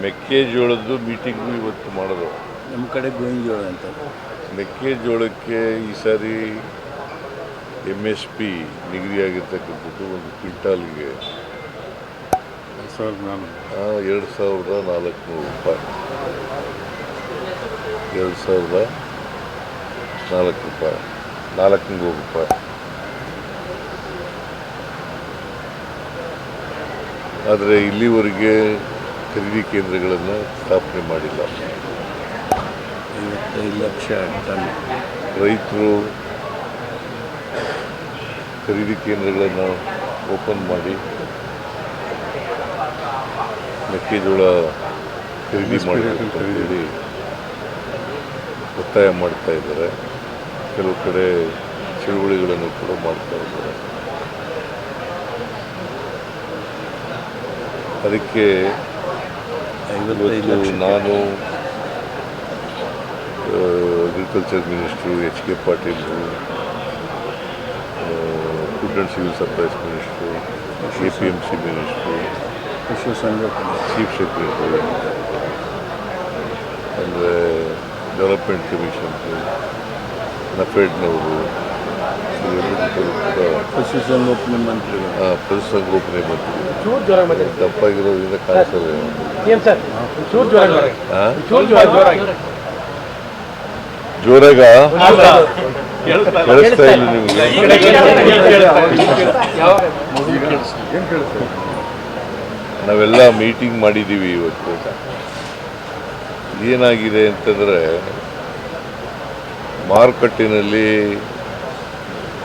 ಮೆಕ್ಕೆಜೋಳದ್ದು meeting ಇವತ್ತು ಮಾಡೋದು. ನಮ್ಮ ಕಡೆ ಗೋವಿಂದೋಳ ಅಂತ. ಮೆಕ್ಕೆಜೋಳಕ್ಕೆ ಈ ಸಾರಿ ಎಂ ಎಸ್ ಪಿ ನಿಗದಿಯಾಗಿರ್ತಕ್ಕಂಥದ್ದು ಒಂದು ಕ್ವಿಂಟಾಲ್ಗೆ ಎರಡು ಸಾವಿರದ ಎರಡು ಸಾವಿರದ ನಾಲ್ಕುನೂರು ರೂಪಾಯಿ. ಎರಡು ಸಾವಿರದ ನಾಲ್ಕು ರೂಪಾಯಿ. ನಾಲ್ಕುನೂರು ರೂಪಾಯಿ. ಆದರೆ ಇಲ್ಲಿವರೆಗೆ ಖರೀದಿ ಕೇಂದ್ರಗಳನ್ನು ಸ್ಥಾಪನೆ ಮಾಡಿಲ್ಲ. ಐವತ್ತೈದು ಲಕ್ಷ ಟನ್ ರೈತರು ಖರೀದಿ ಕೇಂದ್ರಗಳನ್ನು ಓಪನ್ ಮಾಡಿ ಮೆಕ್ಕೆಜೋಳ ಖರೀದಿ ಮಾಡಿ ಹೇಳಿ ಒತ್ತಾಯ ಮಾಡ್ತಾ ಇದ್ದಾರೆ. ಕೆಲವು ಕಡೆ ಚಳುವಳಿಗಳನ್ನು ಕೂಡ ಮಾಡ್ತಾ ಇದ್ದಾರೆ. ಅದಕ್ಕೆ ಇವತ್ತು ನಾನು ಅಗ್ರಿಕಲ್ಚರ್ ಮಿನಿಸ್ಟ್ರು ಎಚ್ ಕೆ ಪಾಟೀಲ್ರು food and civil supplies minister A P M C minister chief secretary ಅಂದರೆ ಡೆವಲಪ್ಮೆಂಟ್ ಕಮಿಷನ್ರು ನಫೆಡ್ನವರು ಇವರೆಲ್ಲರೂ ಚೂರು ಪಶುಸಂಗೋಪನೆ ಮಂತ್ರಿ. ತಪ್ಪಾಗಿರೋದ್ರಿಂದ ಕಾಣಿಸಲ್ಲ ಏನ್ ಸರ್? ಚೂರ್ ಜೋರಾಗಿ ಆ? ಚೂರ್ ಜೋರಾಗಿ ಜೋರಾಗ? ಕೇಳಿಸ್ತಾ ಇಲ್ಲ ನಿಮಗೆ. ನಾವೆಲ್ಲ ಮೀಟಿಂಗ್ ಮಾಡಿದ್ದೀವಿ ಇವತ್ತು ಏನಾಗಿದೆ ಅಂತಂದರೆ ಮಾರುಕಟ್ಟೆನಲ್ಲಿ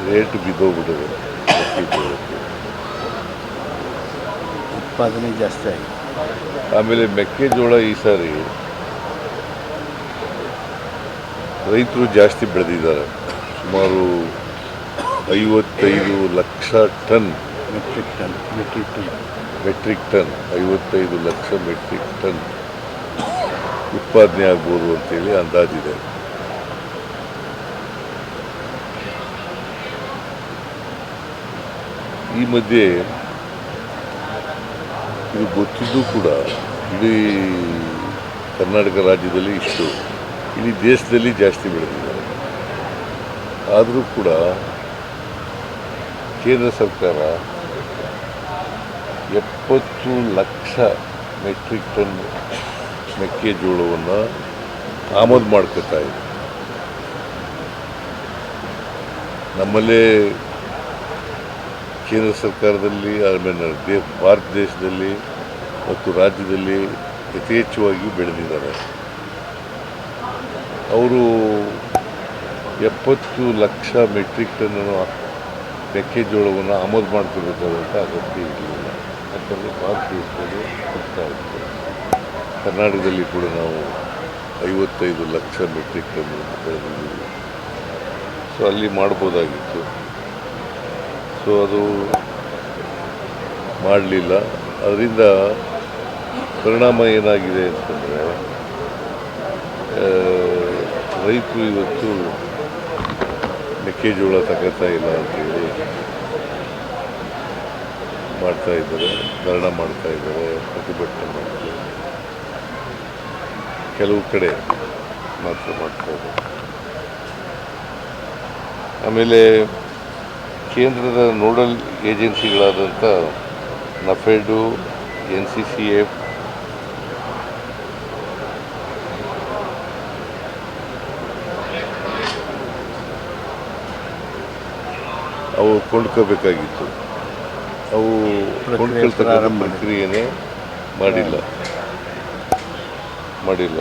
ರೇಟ್ ಬಿದ್ದೋಗ್ಬಿಟ್ಟಿದೆ. ಉತ್ಪಾದನೆ ಜಾಸ್ತಿ ಆಗಿದೆ. ಆಮೇಲೆ ಮೆಕ್ಕೆಜೋಳ ಈ ಸಾರಿ ರೈತರು ಜಾಸ್ತಿ ಬೆಳೆದಿದ್ದಾರೆ. ಸುಮಾರು ಐವತ್ತೈದು lakh ton. Metric ton metric ton metric ton ಐವತ್ತೈದು ಲಕ್ಷ ಮೆಟ್ರಿಕ್ ಟನ್ ಉತ್ಪಾದನೆ ಆಗ್ಬೋದು ಅಂತೇಳಿ ಅಂದಾಜಿದೆ. ಈ ಮಧ್ಯೆ ಇದು ಗೊತ್ತಿದ್ದು ಕೂಡ ಇಡೀ ಕರ್ನಾಟಕ ರಾಜ್ಯದಲ್ಲಿ ಇಷ್ಟು. ಇಡೀ ದೇಶದಲ್ಲಿ ಜಾಸ್ತಿ ಬೆಳೆದಿದ್ದಾರೆ. ಆದರೂ ಕೂಡ ಕೇಂದ್ರ ಸರ್ಕಾರ ಎಪ್ಪತ್ತು ಲಕ್ಷ ಮೆಟ್ರಿಕ್ ಟನ್ ಮೆಕ್ಕೆಜೋಳವನ್ನು ಆಮದು ಮಾಡ್ಕೋತಾ ಇದೆ. ನಮ್ಮಲ್ಲೇ ಕೇಂದ್ರ ಸರ್ಕಾರದಲ್ಲಿ ಆಮೇಲೆ ದೇ, ಭಾರತ ದೇಶದಲ್ಲಿ ಮತ್ತು ರಾಜ್ಯದಲ್ಲಿ ಯಥೇಚ್ಛವಾಗಿ ಬೆಳೆದಿದ್ದಾರೆ. ಅವರು ಎಪ್ಪತ್ತು ಲಕ್ಷ ಮೆಟ್ರಿಕ್ ಟನ್ ಮೆಕ್ಕೆಜೋಳವನ್ನು ಆಮದು ಮಾಡ್ಕೋಬೇಕಾದಂಥ ಅಗತ್ಯ ಇರಲಿಲ್ಲ. ಯಾಕಂದರೆ ಭಾರತ ದೇಶದಲ್ಲಿ ಇತ್ತು. ಕರ್ನಾಟಕದಲ್ಲಿ ಕೂಡ ನಾವು ಐವತ್ತೈದು ಲಕ್ಷ ಮೆಟ್ರಿಕ್ ಟನ್ ಬೆಳೆದಿದ್ದೀವಿ ಸೊ, ಅಲ್ಲಿ ಮಾಡ್ಬೋದಾಗಿತ್ತು. ಸೊ ಅದು ಮಾಡಲಿಲ್ಲ. ಅದರಿಂದ ಪರಿಣಾಮ ಏನಾಗಿದೆ ಅಂತಂದರೆ ರೈತರು ಇವತ್ತು ಮೆಕ್ಕೆಜೋಳ ತಗೋತಾ ಇಲ್ಲ ಅಂತೇಳಿ ಮಾಡ್ತಾ ಇದ್ದಾರೆ, ಧರಣ ಮಾಡ್ತಾ ಇದ್ದಾರೆ, ಪ್ರತಿಭಟನೆ ಮಾಡ್ತಾರೆ ಕೆಲವು ಕಡೆ ಮಾತ್ರ ಮಾಡ್ತಾ ಇದ್ದಾರೆ. ಆಮೇಲೆ ಕೇಂದ್ರದ nodal ಏಜೆನ್ಸಿಗಳಾದಂಥ NAFED N C C F ಅವು ಕೊಂಡ್ಕೋಬೇಕಾಗಿತ್ತು ಅವು ಕೊಂಡ್ಕೊಳ್ತಕ್ಕಂಥ. ಪ್ರಕ್ರಿಯೆನೇ ಮಾಡಿಲ್ಲ ಮಾಡಿಲ್ಲ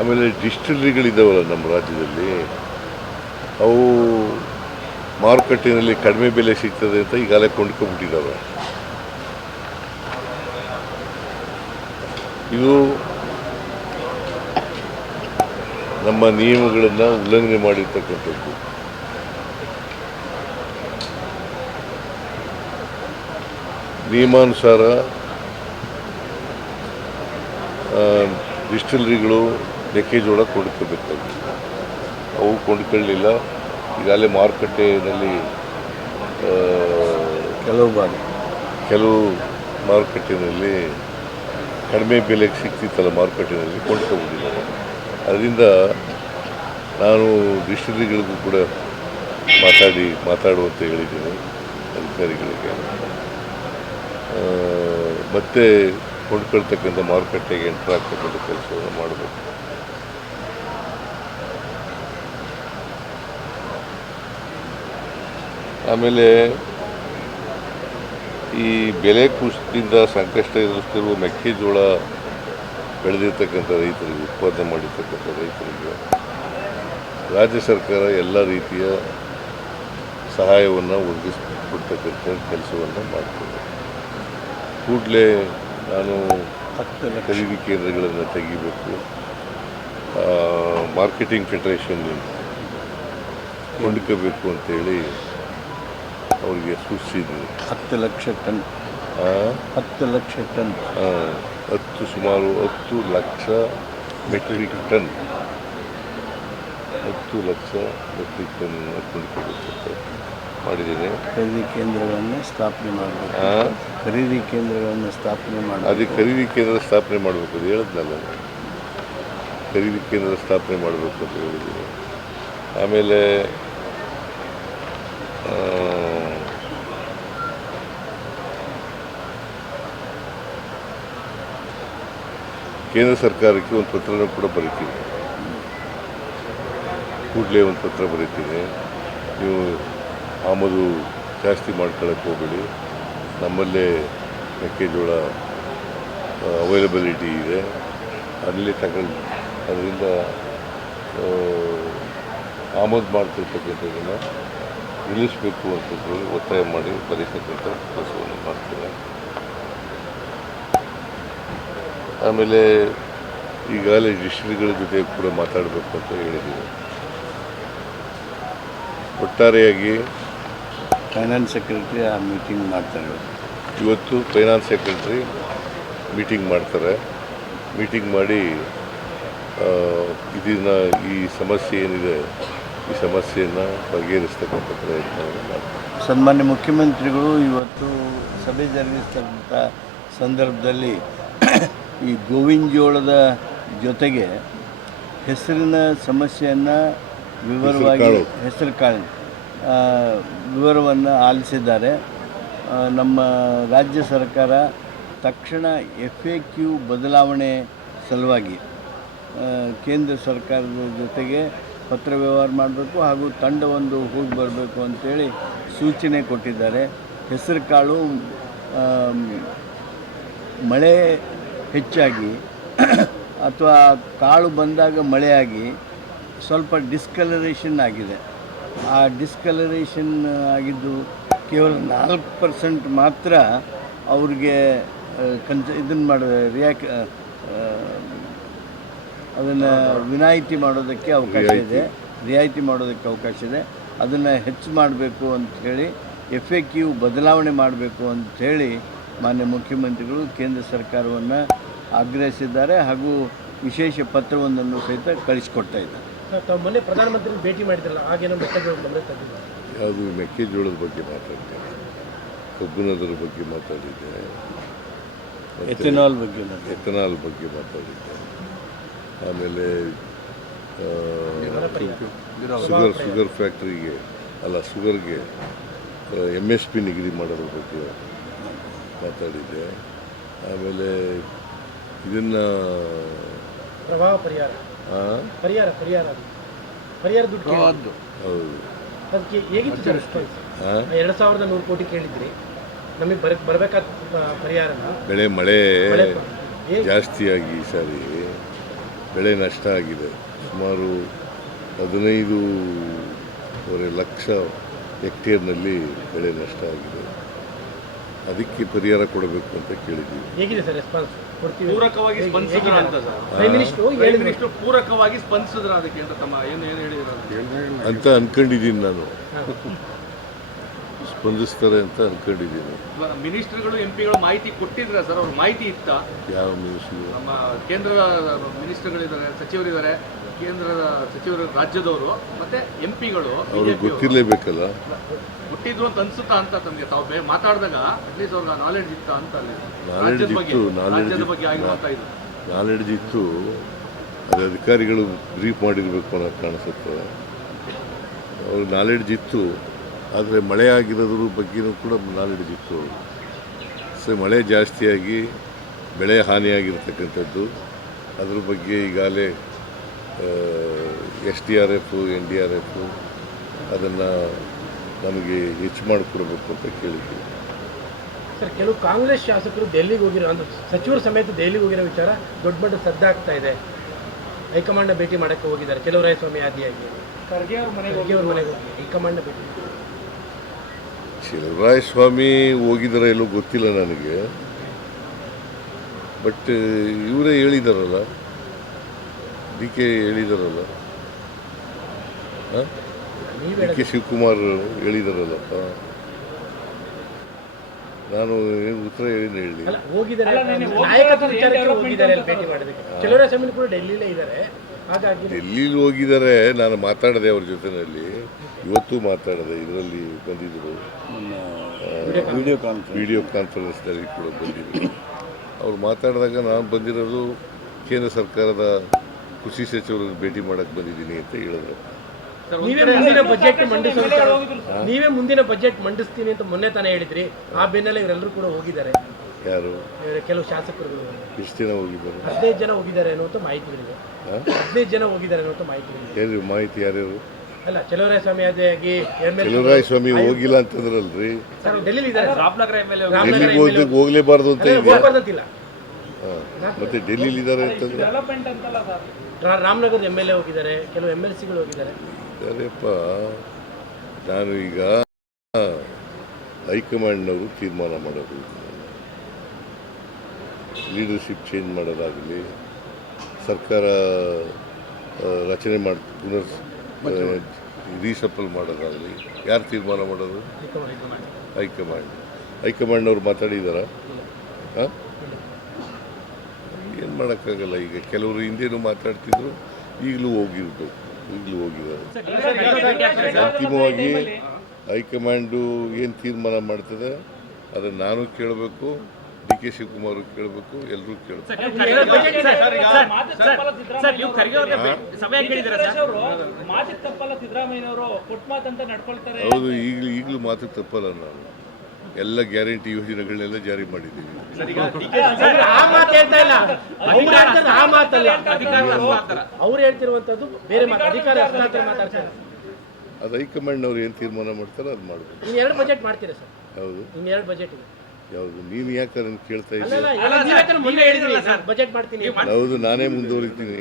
ಆಮೇಲೆ ಡಿಸ್ಟಿಲರಿಗಳಿದ್ದಾವಲ್ಲ ನಮ್ಮ ರಾಜ್ಯದಲ್ಲಿ ಅವು ಮಾರುಕಟ್ಟೆಯಲ್ಲಿ ಕಡಿಮೆ ಬೆಲೆ ಸಿಗ್ತದೆ ಅಂತ ಈಗಾಗಲೇ ಕೊಂಡ್ಕೊಂಡ್ಬಿಟ್ಟಿದ್ದಾವೆ. ಇದು ನಮ್ಮ ನಿಯಮಗಳನ್ನು ಉಲ್ಲಂಘನೆ ಮಾಡಿರ್ತಕ್ಕಂಥದ್ದು. ನಿಯಮಾನುಸಾರ ಡಿಸ್ಟಿಲರಿಗಳು ಮೆಕ್ಕೆಜೋಳ ಕೊಂಡ್ಕೋಬೇಕಾಗಿತ್ತು. ಅವು ಕೊಂಡ್ಕೊಳ್ಳಿಲ್ಲ. ಈಗಾಗಲೇ ಮಾರುಕಟ್ಟೆಯಲ್ಲಿ ಕೆಲವು ಬಾರಿ. ಕೆಲವು ಮಾರುಕಟ್ಟೆಯಲ್ಲಿ ಕಡಿಮೆ ಬೆಲೆಗೆ ಸಿಗ್ತಿತ್ತಲ್ಲ ಮಾರುಕಟ್ಟೆಯಲ್ಲಿ ಕೊಂಡ್ಕೊಬಿಟ್ಟಿದ್ದಾರೆ ಅದರಿಂದ ನಾನು ಡಿಸ್ಟ್ರಿಗಳಿಗೂ ಕೂಡ ಮಾತಾಡಿ ಮಾತಾಡುವಂತೆ ಹೇಳಿದ್ದೇನೆ ಅಧಿಕಾರಿಗಳಿಗೆ. ಮತ್ತೆ ಕೊಂಡ್ಕೊಳ್ತಕ್ಕಂಥ ಮಾರುಕಟ್ಟೆಗೆ ಎಂಟ್ರಾಗ್ತಕ್ಕಂಥ ಕೆಲಸವನ್ನು ಮಾಡಬೇಕು. ಆಮೇಲೆ ಈ ಬೆಲೆ ಕುಸಿತದಿಂದ ಸಂಕಷ್ಟ ಎದುರಿಸ್ತಿರುವ ಮೆಕ್ಕೆಜೋಳ ಬೆಳೆದಿರ್ತಕ್ಕಂಥ ರೈತರಿಗೆ ಉತ್ಪಾದನೆ ಮಾಡಿರ್ತಕ್ಕಂಥ ರೈತರಿಗೆ ರಾಜ್ಯ ಸರ್ಕಾರ ಎಲ್ಲ ರೀತಿಯ ಸಹಾಯವನ್ನು ಒದಗಿಸ್ಕೊಡ್ತಕ್ಕಂಥ ಕೆಲಸವನ್ನು ಮಾಡ್ತದೆ. ಕೂಡಲೇ ನಾನು ಖರೀದಿ ಕೇಂದ್ರಗಳನ್ನು ತೆಗಿಬೇಕು. ಮಾರ್ಕೆಟಿಂಗ್ ಫೆಡರೇಷನ್ ಕೊಂಡ್ಕೋಬೇಕು ಅಂತೇಳಿ ಅವರಿಗೆ ಸೂಚಿಸಿದ್ರು ಹತ್ತು ಲಕ್ಷ ಟನ್. ಹತ್ತು ಲಕ್ಷ ಟನ್. ಹತ್ತು ಸುಮಾರು ಹತ್ತು ಲಕ್ಷ ಮೆಟ್ರಿಕ್ ಟನ್. ಹತ್ತು ಲಕ್ಷ ಮೆಟ್ರಿಕ್ ಟನ್ ಮಾಡಿದ್ದೇನೆ. ಖರೀದಿ ಕೇಂದ್ರಗಳನ್ನು ಸ್ಥಾಪನೆ ಮಾಡಬೇಕು. ಖರೀದಿ ಕೇಂದ್ರಗಳನ್ನು ಸ್ಥಾಪನೆ ಮಾಡಿ ಅದೇ ಖರೀದಿ ಕೇಂದ್ರ ಸ್ಥಾಪನೆ ಮಾಡಬೇಕು ಅಂತ ಹೇಳಿದ್ನಲ್ಲ. ಖರೀದಿ ಕೇಂದ್ರ ಸ್ಥಾಪನೆ ಮಾಡಬೇಕು ಅಂತ ಹೇಳಿದ್ದೀನಿ. ಆಮೇಲೆ ಕೇಂದ್ರ ಸರ್ಕಾರಕ್ಕೆ ಒಂದು ಪತ್ರನ ಕೂಡ ಬರೀತೀನಿ ಕೂಡಲೇ ಒಂದು ಪತ್ರ ಬರೀತೀನಿ ನೀವು ಆಮದು ಜಾಸ್ತಿ ಮಾಡ್ಕೊಳ್ಳೋಕೆ ಹೋಗಬೇಡಿ. ನಮ್ಮಲ್ಲೇ ಮೆಕ್ಕೆಜೋಳ ಅವೈಲಬಿಲಿಟಿ ಇದೆ. ಅಲ್ಲಿ ತಗೊಂಡು ಅದರಿಂದ ಆಮದು ಮಾಡ್ತಿರ್ತಕ್ಕಂಥದ್ದನ್ನು ನಿಲ್ಲಿಸಬೇಕು ಅಂತ ಒತ್ತಾಯ ಮಾಡಿ ಬರೀತಕ್ಕಂಥ ಕೆಲಸವನ್ನು ಮಾಡ್ತೇನೆ ಆಮೇಲೆ ಈಗಾಗಲೇ ಡಿಸ್ಟ್ರಿಕ್ಟ್ಗಳ ಜೊತೆ ಕೂಡ ಮಾತಾಡಬೇಕು ಅಂತ ಹೇಳಿದ್ದೀನಿ ಒಟ್ಟಾರೆಯಾಗಿ ಫೈನಾನ್ಸ್ ಸೆಕ್ರೆಟರಿ ಆ ಮೀಟಿಂಗ್ ಮಾಡ್ತಾರೆ ಇವತ್ತು. ಫೈನಾನ್ಸ್ ಸೆಕ್ರೆಟ್ರಿ ಮೀಟಿಂಗ್ ಮಾಡ್ತಾರೆ. ಮೀಟಿಂಗ್ ಮಾಡಿ ಇದನ್ನ ಈ ಸಮಸ್ಯೆ ಏನಿದೆ ಈ ಸಮಸ್ಯೆಯನ್ನು ಬಗೆಹರಿಸ್ತಕ್ಕಂಥ ಪ್ರಯತ್ನ ಮಾಡ್ತಾರೆ. ಸನ್ಮಾನ್ಯ ಮುಖ್ಯಮಂತ್ರಿಗಳು ಇವತ್ತು ಸಭೆ ಜರುಗಿಸ್ತಕ್ಕಂಥ ಸಂದರ್ಭದಲ್ಲಿ ಈ ಗೋವಿನ ಜೋಳದ ಜೊತೆಗೆ ಹೆಸರಿನ ಸಮಸ್ಯೆಯನ್ನು ವಿವರವಾಗಿ. ಹೆಸರು ಕಾಳು ವಿವರವನ್ನು ಆಲಿಸಿದ್ದಾರೆ ನಮ್ಮ ರಾಜ್ಯ ಸರ್ಕಾರ ತಕ್ಷಣ ಎಫ್ ಎ ಕ್ಯೂ ಬದಲಾವಣೆ ಸಲುವಾಗಿ ಕೇಂದ್ರ ಸರ್ಕಾರದ ಜೊತೆಗೆ ಪತ್ರ ವ್ಯವಹಾರ ಮಾಡಬೇಕು ಹಾಗೂ ತಂಡವೊಂದು ಹೋಗಿ ಬರಬೇಕು ಅಂತೇಳಿ ಸೂಚನೆ ಕೊಟ್ಟಿದ್ದಾರೆ ಹೆಸರು ಕಾಳು ಮಳೆ ಹೆಚ್ಚಾಗಿ ಅಥವಾ ಕಾಳು ಬಂದಾಗ ಮಳೆಯಾಗಿ ಸ್ವಲ್ಪ ಡಿಸ್ಕಲರೇಷನ್ ಆಗಿದೆ. ಆ ಡಿಸ್ಕಲರೇಷನ್ ಆಗಿದ್ದು ಕೇವಲ ನಾಲ್ಕು ಪರ್ಸೆಂಟ್ ಮಾತ್ರ ಅವ್ರಿಗೆ ಕನ್ಸ ಇದನ್ನು ಮಾಡ ರಿಯಾಕ್ ಅದನ್ನು ವಿನಾಯಿತಿ ಮಾಡೋದಕ್ಕೆ ಅವಕಾಶ ಇದೆ. ರಿಯಾಯಿತಿ ಮಾಡೋದಕ್ಕೆ ಅವಕಾಶ ಇದೆ. ಅದನ್ನು ಹೆಚ್ಚು ಮಾಡಬೇಕು ಅಂಥೇಳಿ ಎಫ್ ಎ ಕ್ಯೂ ಬದಲಾವಣೆ ಮಾಡಬೇಕು ಅಂಥೇಳಿ ಮಾನ್ಯ ಮುಖ್ಯಮಂತ್ರಿಗಳು ಕೇಂದ್ರ ಸರ್ಕಾರವನ್ನು ಆಗ್ರಹಿಸಿದ್ದಾರೆ ಹಾಗೂ ವಿಶೇಷ ಪತ್ರವೊಂದನ್ನು ಸಹಿತ ಕಳಿಸಿಕೊಡ್ತಾ ಇದ್ದಾರೆ. ಮೊನ್ನೆ ಪ್ರಧಾನಮಂತ್ರಿ ಭೇಟಿ ಮಾಡಿದ್ರಲ್ಲ ಹಾಗೇನೋ ಮೆಕ್ಕೆಜೋಳ ಯಾವುದು ಮೆಕ್ಕೆಜೋಳದ ಬಗ್ಗೆ ಮಾತಾಡ್ತೇನೆ ಕಬ್ಬಿನದರ ಬಗ್ಗೆ ಮಾತಾಡಿದ್ದೆ. ಎಥೆನಾಲ್ ಬಗ್ಗೆ ನಾನು ಎಥನಾಲ್ ಬಗ್ಗೆ ಮಾತಾಡಿದ್ದೆ. ಆಮೇಲೆ ಶುಗರ್ ಶುಗರ್ ಫ್ಯಾಕ್ಟ್ರಿಗೆ ಅಲ್ಲ ಶುಗರ್ಗೆ ಎಂ ಎಸ್ ಪಿ ನಿಗದಿ ಮಾಡೋದ್ರ ಬಗ್ಗೆ ಮಾತಾಡಿದ್ದೆ ಆಮೇಲೆ ಇದನ್ನು ಪ್ರಭಾವ ಪರಿಹಾರ. ಪರಿಹಾರ ಪರಿಹಾರ ಪರಿಹಾರ ದುಡ್ಡು ಕೇಳಿದ್ದು. ಹೌದು. ಅದಕ್ಕೆ ಹೇಗಿತ್ತು ಸರ್ response? ಹಾಂ ಎರಡು ಸಾವಿರದ ನೂರು ಕೋಟಿ ಕೇಳಿದ್ರಿ. ನಮಗೆ ಬರ ಬರಬೇಕಾದ ಪರಿಹಾರನ? ಬೆಳೆ ಮಳೆ ಜಾಸ್ತಿಯಾಗಿ ಈ ಸಾರಿ ಬೆಳೆ ನಷ್ಟ ಆಗಿದೆ. ಸುಮಾರು ಹದಿನೈದೂವರೆ ಲಕ್ಷ ಹೆಕ್ಟೇರ್ನಲ್ಲಿ ಬೆಳೆ ನಷ್ಟ ಆಗಿದೆ. ಅದಕ್ಕೆ ಪರಿಹಾರ ಕೊಡಬೇಕು ಅಂತ ಕೇಳಿದ್ದೀವಿ. ಹೇಗಿದೆ ಸರ್ ರೆಸ್ಪಾನ್ಸ್ ಕೊಡ್ತೀವಿ ಪೂರಕವಾಗಿ ಸ್ಪಂದಿಸಿದ್ರ ಅಂತ ಸರ್. ಪ್ರೈಮ್ ಮಿನಿಸ್ಟರ್ ಪ್ರೈಮ್ ಹೇಳಿದ್ರು. ಮಿನಿಸ್ಟರ್ ಪೂರಕವಾಗಿ ಸ್ಪಂದಿಸಿದ್ರ ಅದಕ್ಕೆ ಅಂತ ತಮ್ಮ ಏನು ಏನು ಹೇಳಿದ್ರು? ಅಂತ ಅನ್ಕೊಂಡಿದ್ದೀನಿ ನಾನು. ಸ್ಪಂದಿಸ್ತಾರೆ ಅಂತ ಅನ್ಕೊಂಡಿದ್ದೀನಿ. ಮಿನಿಸ್ಟರ್ಗಳು ಎಂ ಪಿಗಳು ಮಾಹಿತಿ ಕೊಟ್ಟಿದ್ರ ಸರ್ ಅವ್ರ ಮಾಹಿತಿ ಇತ್ತ? ಯಾವ ಮಿನಿಸ್ಟರ್? ನಮ್ಮ ಕೇಂದ್ರ ಮಿನಿಸ್ಟರ್ಗಳಿದ್ದಾರೆ ಸಚಿವರಿದ್ದಾರೆ. ಕೇಂದ್ರದ ಸಚಿವರು ರಾಜ್ಯದವರು ಮತ್ತೆ ಎಂ ಪಿಗಳು ಅವ್ರಿಗೆ ಗೊತ್ತಿರಲೇಬೇಕಲ್ಲ? ಹುಟ್ಟಿದ್ರು ಅಂತ ಅನ್ಸುತ್ತಾ ಅಂತ ತಮಗೆ ತಾವು ಬೇ- ಮಾತಾಡಿದಾಗ ಅಟ್ಲೀಸ್ಟ್ ಅವ್ರಿಗೆ ನಾಲೆಡ್ಜ್ ಇತ್ತ ಅಂತ ಅಲ್ಲಿ ರಾಜ್ಯದ ಬಗ್ಗೆ ಇತ್ತು, ರಾಜ್ಯದ ಬಗ್ಗೆ ಆಗಿರುವಂತ ಇದು. ನಾಲೆಡ್ಜ್ ಇತ್ತು. ಅದು ಅಧಿಕಾರಿಗಳು ಬ್ರೀಫ್ ಮಾಡಿರಬೇಕು ಅನ್ನೋ ಕಾಣಿಸುತ್ತೆ. ಅವ್ರಿಗೆ ನಾಲೆಡ್ಜ್ ಇತ್ತು. ಆದರೆ ಮಳೆ ಆಗಿರೋದ್ರ ಬಗ್ಗೆನೂ ಕೂಡ ನಾಲೆಡ್ಜ್ ಇತ್ತು ಸೊ ಮಳೆ ಜಾಸ್ತಿಯಾಗಿ ಬೆಳೆ ಹಾನಿಯಾಗಿರ್ತಕ್ಕಂಥದ್ದು. ಅದ್ರ ಬಗ್ಗೆ ಈಗಾಗಲೇ S D R F N D R F ಅದನ್ನು ನಮಗೆ ಹೆಚ್ಚು ಮಾಡಿಕೊಡ್ಬೇಕು ಅಂತ ಕೇಳಿದ್ದೀವಿ ಸರ್ ಕೆಲವು ಕಾಂಗ್ರೆಸ್ ಶಾಸಕರು ದೆಹಲಿಗೆ ಹೋಗಿರೋ ಅಂದ್ರೆ ಸಚಿವರ ಸಮೇತ ದೆಹಲಿಗೆ ಹೋಗಿರೋ ವಿಚಾರ ದೊಡ್ಡ ಮಟ್ಟ ಸದ್ದಾಗ್ತಾ ಇದೆ. ಹೈಕಮಾಂಡ್ ಭೇಟಿ ಮಾಡಕ್ಕೆ ಹೋಗಿದ್ದಾರೆ. ಕೆಲವು ಸ್ವಾಮಿ ಆದಿಯಾಗಿ. ಖರ್ಗೆ ಅವ್ರ ಮನೆಗೆ ಖರ್ಗೆ ಅವ್ರ ಮನೆಗೆ ಹೋಗಿ ಹೈಕಮಾಂಡ್ ಭೇಟಿ ಶಿವರಾಯ ಸ್ವಾಮಿ ಹೋಗಿದಾರ ಎಲ್ಲೋ ಗೊತ್ತಿಲ್ಲ ನನಗೆ. ಬಟ್ ಇವರೇ ಹೇಳಿದಾರಲ್ಲ ಡಿ ಕೆ ಹೇಳಿದಾರಲ್ಲ. ಡಿ ಕೆ ಶಿವಕುಮಾರ್ ಹೇಳಿದಾರಲ್ಲ. ನಾನು ಏನು ಉತ್ತರ ಏನು ಹೇಳಿ. ಕೂಡ ಡೆಲ್ಲಿಲೇ ಇದ್ದಾರೆ. ಹಾಗಾಗಿ ಡೆಲ್ಲಿಲಿ ಹೋಗಿದ್ದಾರೆ ನಾನು ಮಾತಾಡಿದೆ ಅವ್ರ ಜೊತೆನಲ್ಲಿ. ಇವತ್ತು ಮಾತಾಡಿದೆ ಇದರಲ್ಲಿ ಬಂದಿದ್ದರು ವಿಡಿಯೋ ಕಾನ್ಫರೆನ್ಸ್ ವಿಡಿಯೋ ಕಾನ್ಫರೆನ್ಸ್ನಲ್ಲಿ ಕೂಡ ಬಂದಿದ್ದರು ಅವ್ರು ಮಾತಾಡಿದಾಗ ನಾನು ಬಂದಿರೋದು ಕೇಂದ್ರ ಸರ್ಕಾರದ ಕೃಷಿ ಸಚಿವರನ್ನು ಭೇಟಿ ಮಾಡಕ್ಕೆ ಬಂದಿದ್ದೀನಿ ಅಂತ ಹೇಳಿದ್ರು. ಸರ್ ನೀವೇ ಮುಂದಿನ ಬಜೆಟ್ ಮಂಡಿಸಿ ನೀವೇ ಮುಂದಿನ ಬಜೆಟ್ ಮಂಡಿಸ್ತೀನಿ ಅಂತ ಮೊನ್ನೆ ತಾನೇ ಹೇಳಿದ್ರಿ. ಆ ಬೆನ್ನಲ್ಲೇ ಇವರೆಲ್ಲರೂ ಕೂಡ ಹೋಗಿದ್ದಾರೆ. ಯಾರು? ಇವ್ರ ಕೆಲವು ಶಾಸಕರು ಎಷ್ಟು ಜನ ಹೋಗಿದ್ದಾರೆ. ಹದಿನೈದು ಜನ ಹೋಗಿದ್ದಾರೆ ಅನ್ನುವಂಥ ಮಾಹಿತಿ ಹಾಂ? ಹದಿನೈದು ಜನ ಹೋಗಿದ್ದಾರೆ ಅನ್ನುವಂಥ ಮಾಹಿತಿ ಯಾರು ಮಾಹಿತಿ ಯಾರ್ಯಾರು? ಅಲ್ಲ ಚಲುವರಾಯ ಸ್ವಾಮಿ ಆಗಿ ಚಲುವರಾಯ ಸ್ವಾಮಿ ಹೋಗಿಲ್ಲ ಅಂತಂದ್ರಲ್ರಿ. ಸರ್ ಡೆಲ್ಲಿ ಇದ್ದಾರೆ. ರಾಮನಗರ ಎಂ ಎಲ್ ಹೋಗ್ಲೇಬಾರ್ದು ಅಂತ ಇದೆ ಮತ್ತೆ ಡೆಲ್ಲಿಲಿ ಇದ್ದಾರೆ ಅಂತಂದ್ರೆ? ರಾಮನಗರದ ಎಂ ಎಲ್ ಎ ಹೋಗಿದ್ದಾರೆ ಕೆಲವು ಎಂ ಎಲ್ ಸಿಗಳು ಹೋಗಿದ್ದಾರೆ. ನಾನು ಈಗ ಹೈಕಮಾಂಡ್ನವರು ತೀರ್ಮಾನ ಮಾಡೋದು. ಲೀಡರ್ಶಿಪ್ ಚೇಂಜ್ ಮಾಡೋದಾಗಲಿ ಸರ್ಕಾರ ರಚನೆ ಮಾಡಿ ಪುನರ್ ರೀಸಪ್ಪಲ್ ಮಾಡೋದಾಗಲಿ ಯಾರು ತೀರ್ಮಾನ ಮಾಡೋದು? ಹೈಕಮಾಂಡ್ ಹೈಕಮಾಂಡ್ನವ್ರು ಮಾತಾಡಿದಾರಾ? ಹಾಂ ಮಾಡೋಕ್ಕಾಗಲ್ಲ. ಈಗ ಕೆಲವರು ಹಿಂದೇನು ಮಾತಾಡ್ತಿದ್ರು ಈಗಲೂ ಹೋಗಿರೋದು ಈಗಲೂ ಹೋಗಿದ್ದಾರೆ. ಅಂತಿಮವಾಗಿ ಹೈಕಮಾಂಡು ಏನು ತೀರ್ಮಾನ ಮಾಡ್ತದೆ ಅದನ್ನು ನಾನು ಕೇಳಬೇಕು ಡಿ ಕೆ ಶಿವಕುಮಾರ್ ಕೇಳಬೇಕು ಎಲ್ಲರೂ ಕೇಳಬೇಕು. ಹೌದು ಈಗಲೂ ಈಗಲೂ ಮಾತು ತಪ್ಪಲ್ಲ ನಾನು. ಎಲ್ಲ ಗ್ಯಾರಂಟಿ ಯೋಜನೆಗಳನ್ನೆಲ್ಲ ಜಾರಿ ಮಾಡಿದ್ದೀವಿ. ಆ ಹೈಕಮಾಂಡ್ ಹೇಳ್ತಾ ಇಲ್ಲ. ಅವ್ರು ಹೇಳ್ತಿರೋದು ಆ ಮಾತಲ್ಲ. ಅಧಿಕಾರ ಹಸ್ತಾಂತರ. ಅವ್ರು ಹೇಳ್ತಿರುವಂತದ್ದು ಬೇರೆ ಮಾತು. ಅಧಿಕಾರ ಹಸ್ತಾಂತರ ಮಾತಾಡ್ತಾರೆ ಅದು ಹೈಕಮಾಂಡ್ನವ್ರು ಏನು ತೀರ್ಮಾನ ಮಾಡ್ತಾರೋ ಅದು ಮಾಡಬೇಕು ಎರಡು ಬಜೆಟ್ ಮಾಡ್ತೀರಾ ಸರ್? ಹೌದು. ಎರಡು ಬಜೆಟ್ ಯಾವುದು? ನೀನು ಯಾಕೆ ಅದನ್ನು ಕೇಳ್ತಾ ಇದ್ದೀನಿ ಅಲ್ಲ ಇವಾಗ ಮೊನ್ನೆ ಹೇಳಿದ್ರಲ್ಲ ಸರ್. ಬಜೆಟ್ ಮಾಡ್ತೀನಿ. ಹೌದು ನಾನೇ ಮುಂದುವರಿತೀನಿ.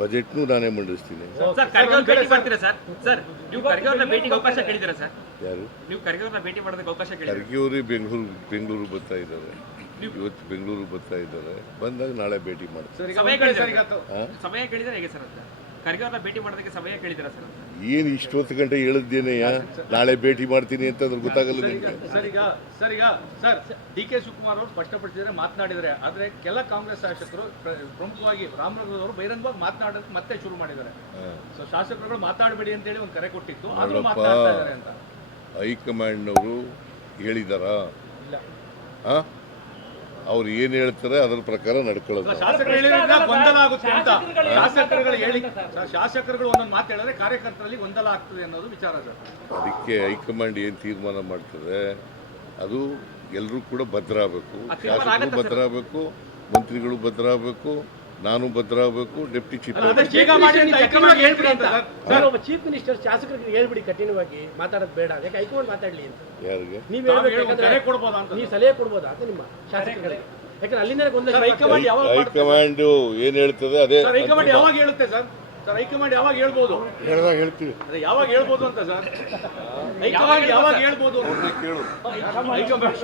ಬಜೆಟ್ನು ನಾನೇ ಮಂಡಿಸ್ತೀನಿ. ಸರ್ ಖರ್ಗೆ ಭೇಟಿ ಮಾಡ್ತೀರಾ ಸರ್ ಸರ್ ನೀವು ಖರ್ಗೆ ಅವ್ರನ್ನ ಅವಕಾಶ ಕೇಳಿದ್ದೀರಾ ಸರ್ ಯಾರು? ಖರ್ಗೆ ಬೆಂಗಳೂರು ಬೆಂಗಳೂರು ಬರ್ತಾ ಇದ್ದಾರೆ. ಇವತ್ತು ಬೆಂಗಳೂರು ಬರ್ತಾ ಇದ್ದಾರೆ. ಬಂದಾಗ ನಾಳೆ ಭೇಟಿ ಮಾಡ್ತಾರೆ ಖರ್ಗೆ ಅವ್ರನ್ನ ಭೇಟಿ ಮಾಡೋದಕ್ಕೆ ಸಮಯ ಕೇಳಿದ್ದೀರಾ ಸರ್? ಏನು ಇಷ್ಟೊತ್ತು ಗಂಟೆ ಹೇಳಿದ್ದೇನೆ ನಾಳೆ ಭೇಟಿ ಮಾಡ್ತೀನಿ ಅಂತ ಅದ್ರ ಗೊತ್ತಾಗಲ್ಲ ನಿಮಗೆ. ಸರ್ ಈಗ ಸರ್ ಈಗ ಸರ್ ಡಿ ಕೆ ಶಿವಕುಮಾರ್ ಅವರು ಸ್ಪಷ್ಟಪಡಿಸಿದರೆ ಮಾತನಾಡಿದ್ರೆ ಆದ್ರೆ ಕೆಲ ಕಾಂಗ್ರೆಸ್ ಶಾಸಕರು ಪ್ರ- ಪ್ರಮುಖವಾಗಿ ರಾಮನಗರದವರು ಬಹಿರಂಗವಾಗಿ ಮಾತನಾಡೋದಕ್ಕೆ ಮತ್ತೆ ಶುರು ಮಾಡಿದ್ದಾರೆ. ಸೊ ಶಾಸಕರುಗಳು ಮಾತಾಡಬೇಡಿ ಅಂತೇಳಿ ಒಂದು ಕರೆ ಕೊಟ್ಟಿತ್ತು. ಆದರೂ. ಮಾತನಾಡ್ತಾ ಇದ್ದಾರೆ ಅಂತ. ಹೈಕಮಾಂಡ್ನವರು ಹೇಳಿದಾರಾ? ಹಾಂ ಅವ್ರು ಏನು ಹೇಳ್ತಾರೆ ಅದ್ರ ಪ್ರಕಾರ ನಡ್ಕೊಳ್ಳೋದು ಶಾಸಕರು ಹೇಳಿದ್ರೆ ಗೊಂದಲ ಆಗುತ್ತೆ ಅಂತ. ಶಾಸಕರುಗಳು ಹೇಳಿ ಶಾಸಕರುಗಳು ಒಂದೊಂದು ಮಾತು ಹೇಳಿದ್ರೆ ಕಾರ್ಯಕರ್ತರಲ್ಲಿ ಗೊಂದಲ ಆಗ್ತದೆ ಅನ್ನೋದು ವಿಚಾರ ಸರ್. ಅದಕ್ಕೆ ಹೈಕಮಾಂಡ್ ಏನು ತೀರ್ಮಾನ ಮಾಡ್ತದೆ ಅದು ಎಲ್ಲರೂ ಕೂಡ ಭದ್ರ ಆಗಬೇಕು ಶಾಸಕರು ಭದ್ರ ಆಗಬೇಕು ಮಂತ್ರಿಗಳು ಭದ್ರ ಆಗಬೇಕು ನಾನು ಭದ್ರಾಗಬೇಕು ಡೆಪ್ಟಿ ಚೀಫ್ ಚೀಫ್ ಮಿನಿಸ್ಟರ್ ಶಾಸಕರಿಗೆ ಹೇಳ್ಬಿಡಿ ಕಠಿಣವಾಗಿ ಮಾತಾಡೋದು ಬೇಡ. ಯಾಕೆ ಹೈಕಮಾಂಡ್ ಮಾತಾಡ್ಲಿ ಅಂತ. ಯಾರಿಗೆ? ನೀವು ಕರೆ ಕೊಡ್ಬೋದಾ ಅಂತ. ನೀವು ಸಲಹೆ ಕೊಡ್ಬೋದಾ ಅಂತ ನಿಮ್ಮ ಶಾಸಕರಿಗೆ. ಯಾಕಂದ್ರೆ ಅಲ್ಲಿಂದ ಹೈಕಮಾಂಡ್ ಯಾವಾಗ? ಹೈಕಮಾಂಡ್ ಏನು ಹೇಳ್ತದೆ ಅದೇ ಸರ್ ಹೈಕಮಾಂಡ್ ಯಾವಾಗ ಹೇಳುತ್ತೆ ಸರ್? ಸರ್ ಹೈಕಮಾಂಡ್ ಯಾವಾಗ ಹೇಳ್ಬೋದು? ಹೇಳಿದಾಗ ಹೇಳ್ತೀವಿ. ಅದೇ ಯಾವಾಗ ಹೇಳ್ಬೋದು ಅಂತ ಸರ್? ಹೈಕಮಾಂಡ್ ಯಾವಾಗ ಹೇಳ್ಬೋದು? ಕೇಳು. ಹೈಕಮಾಂಡ್